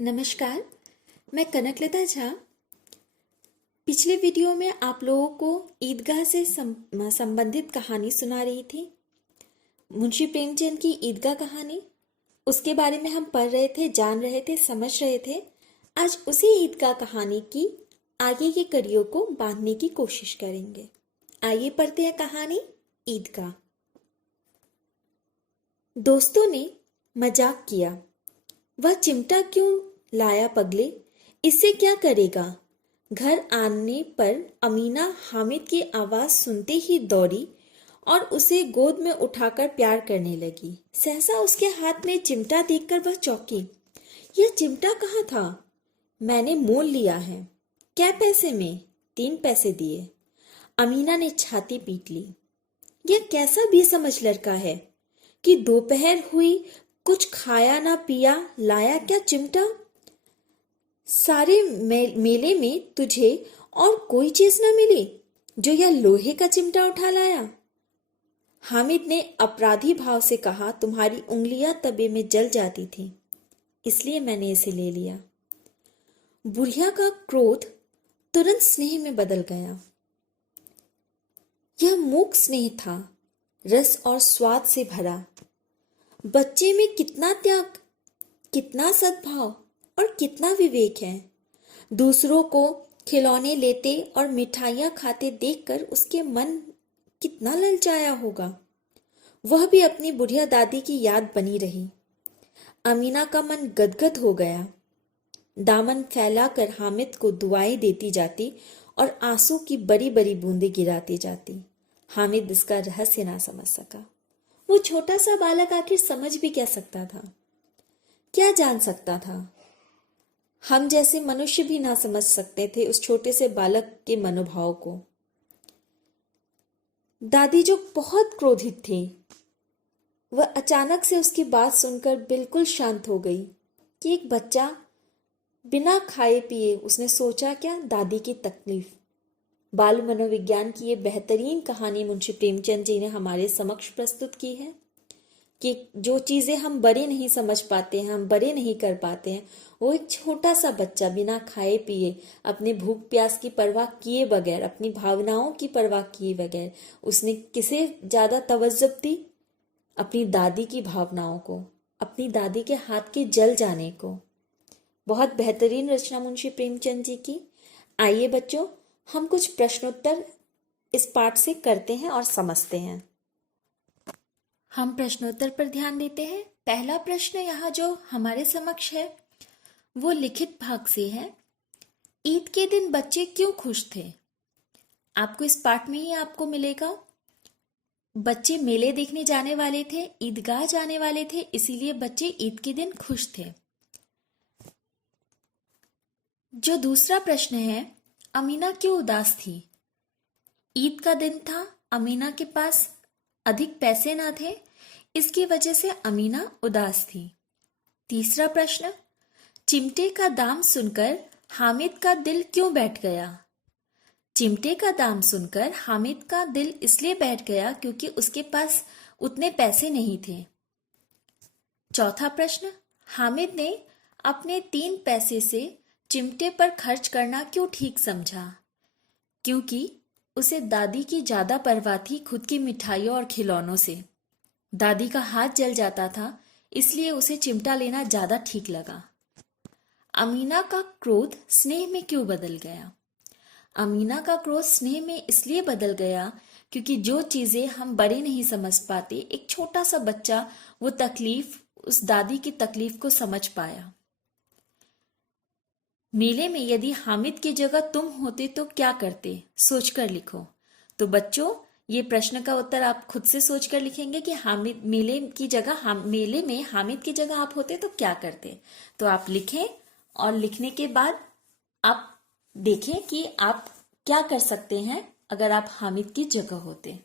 नमस्कार, मैं कनकलता झा। पिछले वीडियो में आप लोगों को ईदगाह से संबंधित कहानी सुना रही थी। मुंशी प्रेमचंद की ईदगाह कहानी, उसके बारे में हम पढ़ रहे थे, जान रहे थे, समझ रहे थे। आज उसी ईदगाह कहानी की आगे की कड़ियों को बांधने की कोशिश करेंगे। आइए पढ़ते हैं कहानी ईदगाह। दोस्तों ने मजाक किया, वह चिमटा क्यों लाया पगले, इससे क्या करेगा। घर आने पर अमीना हामिद की आवाज सुनते ही दौड़ी और उसे गोद में उठाकर प्यार करने लगी। सहसा उसके हाथ में चिमटा देखकर वह चौंकी। यह चिमटा कहाँ था? मैंने मोल लिया है। क्या पैसे में? 3 पैसे दिए। अमीना ने छाती पीट ली। यह कैसा बेसमझ लड़का है कि दोपहर हुई, कुछ खाया ना पिया, लाया क्या चिमटा। सारे मेले में तुझे और कोई चीज न मिली जो यह लोहे का चिमटा उठा लाया। हामिद ने अपराधी भाव से कहा, तुम्हारी उंगलियां तबे में जल जाती थी, इसलिए मैंने इसे ले लिया। बुढ़िया का क्रोध तुरंत स्नेह में बदल गया। यह मूक स्नेह था, रस और स्वाद से भरा। बच्चे में कितना त्याग, कितना सद्भाव और कितना विवेक है। दूसरों को खिलौने लेते और मिठाइयां खाते देखकर उसके मन कितना ललचाया होगा। वह भी अपनी बुढ़िया दादी की याद बनी रही। अमीना का मन गदगद हो गया। दामन फैलाकर हामिद को दुआएं देती जाती और आंसू की बड़ी बड़ी बूंदें गिराती जाती। हामिद इसका रहस्य ना समझ सका। वो छोटा सा बालक आखिर समझ भी क्या सकता था, क्या जान सकता था। हम जैसे मनुष्य भी ना समझ सकते थे उस छोटे से बालक के मनोभाव को। दादी जो बहुत क्रोधित थी, वह अचानक से उसकी बात सुनकर बिल्कुल शांत हो गई कि एक बच्चा बिना खाए पिए, उसने सोचा क्या, दादी की तकलीफ। बाल मनोविज्ञान की ये बेहतरीन कहानी मुंशी प्रेमचंद जी ने हमारे समक्ष प्रस्तुत की है कि जो चीजें हम बड़े नहीं समझ पाते हैं, हम बड़े नहीं कर पाते हैं, वो एक छोटा सा बच्चा बिना खाए पिए, अपने भूख प्यास की परवाह किए बगैर, अपनी भावनाओं की परवाह किए बगैर, उसने किसे ज्यादा तवज्जो दी? अपनी दादी की भावनाओं को, अपनी दादी के हाथ के जल जाने को। बहुत बेहतरीन रचना मुंशी प्रेमचंद जी की। आइए बच्चों, हम कुछ प्रश्नोत्तर इस पाठ से करते हैं और समझते हैं। हम प्रश्नोत्तर पर ध्यान देते हैं। पहला प्रश्न यहाँ जो हमारे समक्ष है वो लिखित भाग से है। ईद के दिन बच्चे क्यों खुश थे? आपको इस पाठ में ही आपको मिलेगा। बच्चे मेले देखने जाने वाले थे, ईदगाह जाने वाले थे, इसीलिए बच्चे ईद के दिन खुश थे। जो दूसरा प्रश्न है, अमीना क्यों उदास थी? ईद का दिन था, अमीना के पास अधिक पैसे ना थे, इसकी वजह से अमीना उदास थी। तीसरा प्रश्न, चिमटे का दाम सुनकर हामिद का दिल क्यों बैठ गया? चिमटे का दाम सुनकर हामिद का दिल इसलिए बैठ गया क्योंकि उसके पास उतने पैसे नहीं थे। चौथा प्रश्न, हामिद ने अपने 3 पैसे से चिमटे पर खर्च करना क्यों ठीक समझा? क्योंकि उसे दादी की ज्यादा परवाह थी खुद की मिठाइयों और खिलौनों से। दादी का हाथ जल जाता था, इसलिए उसे चिमटा लेना ज्यादा ठीक लगा। अमीना का क्रोध स्नेह में क्यों बदल गया? अमीना का क्रोध स्नेह में इसलिए बदल गया क्योंकि जो चीजें हम बड़े नहीं समझ पाते, एक छोटा सा बच्चा वो तकलीफ, उस दादी की तकलीफ को समझ पाया। मेले में यदि हामिद की जगह तुम होते तो क्या करते? सोचकर लिखो। तो बच्चों, ये प्रश्न का उत्तर आप खुद से सोचकर लिखेंगे कि हामिद मेले की जगह, मेले में हामिद की जगह आप होते तो क्या करते। तो आप लिखें और लिखने के बाद आप देखें कि आप क्या कर सकते हैं अगर आप हामिद की जगह होते।